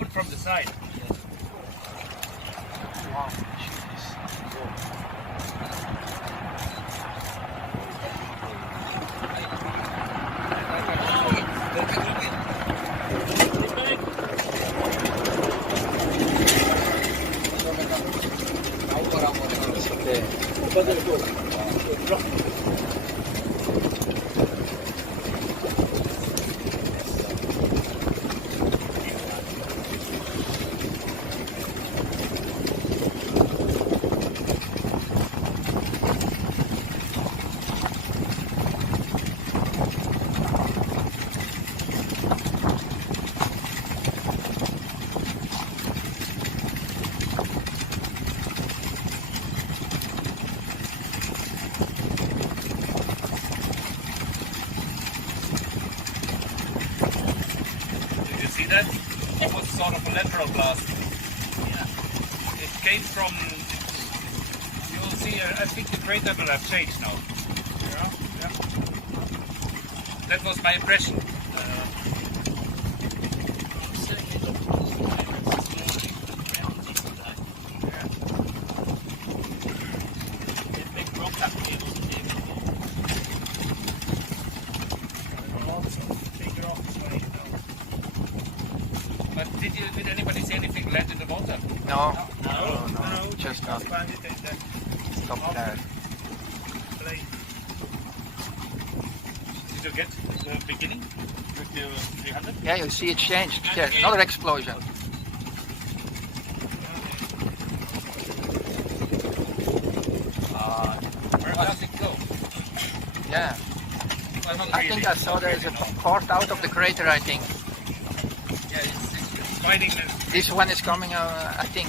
open from the side. Wow, jeez. That was sort of a lateral blast. Yeah. It came from, you will see, I think the crater will have changed now. Yeah. That was my impression. But did anybody see anything land in the water? No, just not. Stop there. Did you get the beginning with the 300? Yeah, you see it changed. There's another explosion. Where does it go? Yeah. Well, not I really. think I saw there's a part out of the crater, I think. Yeah, it's fighting the... This one is coming, I think.